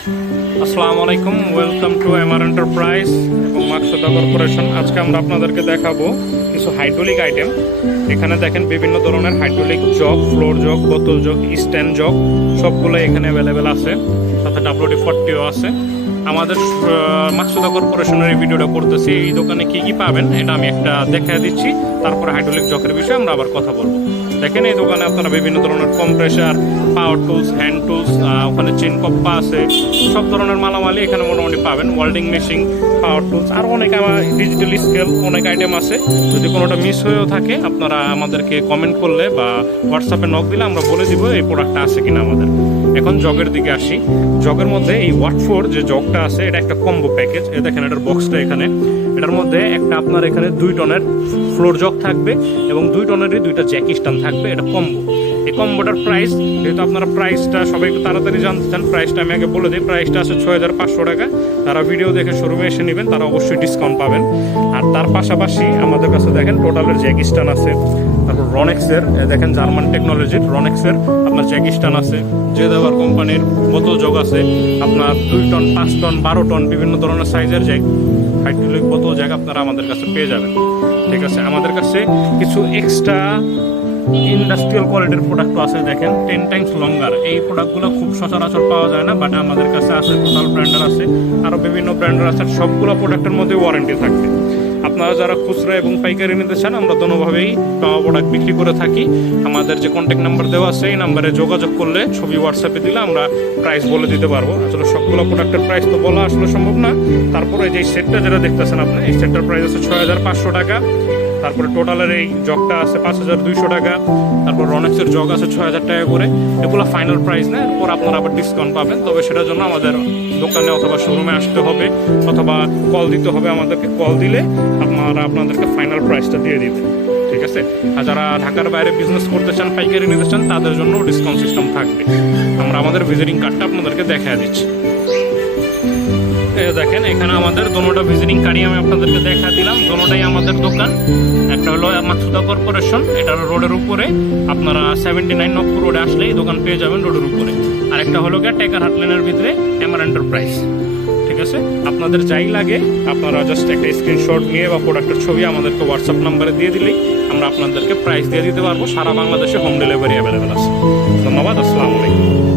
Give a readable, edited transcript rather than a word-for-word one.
আসসালামু আলাইকুম, welcome to MR enterprise এবং মাকসুদা কর্পোরেশন। আজকে আমরা আপনাদেরকে দেখাবো কিছু হাইড্রোলিক আইটেম। এখানে দেখেন বিভিন্ন ধরনের হাইড্রোলিক জগ, ফ্লোর জগ, বোতল জগ, স্ট্যান্ড জগ সবগুলো এখানে অ্যাভেলেবেল আছে, সাথে WD-40ও আছে। আমাদের মাকসুদা কর্পোরেশনের এই ভিডিওটা করতেছি। এই দোকানে কি কি পাবেন এটা আমি একটা দেখায় দিচ্ছি, তারপরে হাইড্রোলিক জগের বিষয়ে আমরা আবার কথা বলবো। দেখেন এই দোকানে আপনারা বিভিন্ন ধরনের কম্প্রেসার, পাওয়ার টুলস, হ্যান্ড টুলস, ওখানে চেন কপ্পা আছে, সব ধরনের মালামালি এখানে মোটামুটি পাবেন। ওয়েল্ডিং মেশিন, পাওয়ার টুলস, আর অনেক ডিজিটাল স্কেল অনেক আইটেম আছে। যদি কোনোটা মিস হয়েও থাকে আপনারা আমাদেরকে কমেন্ট করলে বা হোয়াটসঅ্যাপে নক দিলে আমরা বলে দিব এই প্রোডাক্টটা আছে কিনা আমাদের। এখন জগের দিকে আসি। জগের মধ্যে এই ওয়াটফোর যে জগটা আছে এটা একটা কম্বো প্যাকেজ। এ দেখেন এটার বক্সটা এখানে। এটার মধ্যে একটা আপনার এখানে 2 টনের ফ্লোর জগ থাকবে এবং 2 টনেরই 2টা জ্যাকি স্ট্যান্ড থাকবে। এটা কম্বো। এই কম্বোটার প্রাইস, যেহেতু আপনারা প্রাইসটা সবাই একটু তাড়াতাড়ি জানতে চান, প্রাইসটা আমি আগে বলে দিই। প্রাইসটা আছে 6500 টাকা। যারা ভিডিও দেখে শোরুমে এসে নেবেন তারা অবশ্যই ডিসকাউন্ট পাবেন। আর তার পাশাপাশি আমাদের কাছে দেখেন টোটালের জ্যাকি স্ট্যান্ড আছে। তারপর রনেক্সের দেখেন জার্মান টেকনোলজির রনেক্সের আপনার জ্যাকি স্ট্যান্ড আছে। যে দেওয়ার কোম্পানির বোতল জগ আছে আপনার 2 টন, 5 টন, 12 টন বিভিন্ন ধরনের সাইজের জ্যাক, হাইড্রোলিক বোতল জ্যাক আপনারা আমাদের কাছে পেয়ে যাবেন। ঠিক আছে, আমাদের কাছে কিছু এক্সট্রা ইন্ডাস্ট্রিয়াল কোয়ালিটির প্রোডাক্টও আছে। দেখেন 10 টাইমস লঙ্গার। এই প্রোডাক্টগুলো খুব সচরাচর পাওয়া যায় না, বাট আমাদের কাছে আছে। টোটাল ব্র্যান্ডের আছে, আরও বিভিন্ন ব্র্যান্ডের আছে। সবগুলো প্রোডাক্টের মধ্যে ওয়ারেন্টি থাকবে। আপনারা যারা খুচরা এবং পাইকারি নিতে চান আমরা দোনোভাবেই প্রোডাক্ট বিক্রি করে থাকি। আমাদের যে কন্ট্যাক্ট নাম্বার দেওয়া আছে এই নাম্বারে যোগাযোগ করলে ছবি হোয়াটসঅ্যাপে দিলে আমরা প্রাইস বলে দিতে পারবো। আসলে সবগুলো প্রোডাক্টের প্রাইস তো বলা আসলে সম্ভব না। তারপরে যে সেটটা যেটা দেখতেছেন আপনি, এই সেটটার প্রাইস আছে 6500 টাকা। তারপরে টোটালের এই জগটা আছে 5200 টাকা। তারপর রনেক্সের জগ আছে 6000 টাকা করে। এগুলো ফাইনাল প্রাইস না, এরপর আপনারা আবার ডিসকাউন্ট পাবেন। তবে সেটার জন্য আমাদের দোকানে অথবা শোরুমে আসতে হবে অথবা কল দিতে হবে আমাদেরকে। কল দিলে আপনাদেরকে ফাইনাল প্রাইসটা দিয়ে দিবে। ঠিক আছে, আর যারা ঢাকার বাইরে বিজনেস করতে চান, পাইকারি নিতে চান, তাদের জন্য ডিসকাউন্ট সিস্টেম থাকবে। আমরা আমাদের ভিজিটিং কার্ডটা আপনাদেরকে দেখা দিচ্ছি। দেখেন এখানে আমাদের দোনোটা ভিজিটিং কার্ডই আমি আপনাদেরকে দেখা দিলাম। দোনোটাই আমাদের দোকান। একটা হলো মাকসুদা কর্পোরেশন, এটা রোডের উপরে। আপনারা 79 নকপুর রোডে আসলে এই দোকান পেয়ে যাবেন রোডের উপরে। আর একটা হলো টেকার হাটলাইনের ভিতরে এমআর এন্টারপ্রাইজ। ঠিক আছে, আপনাদের যাই লাগে আপনারা জাস্ট একটা স্ক্রিনশট নিয়ে বা প্রোডাক্টের ছবি আমাদেরকে হোয়াটসঅ্যাপ নাম্বারে দিয়ে দিলেই আমরা আপনাদেরকে প্রাইস দিয়ে দিতে পারবো। সারা বাংলাদেশে হোম ডেলিভারি অ্যাভেলেবেল আছে। ধন্যবাদ, আসসালামু আলাইকুম।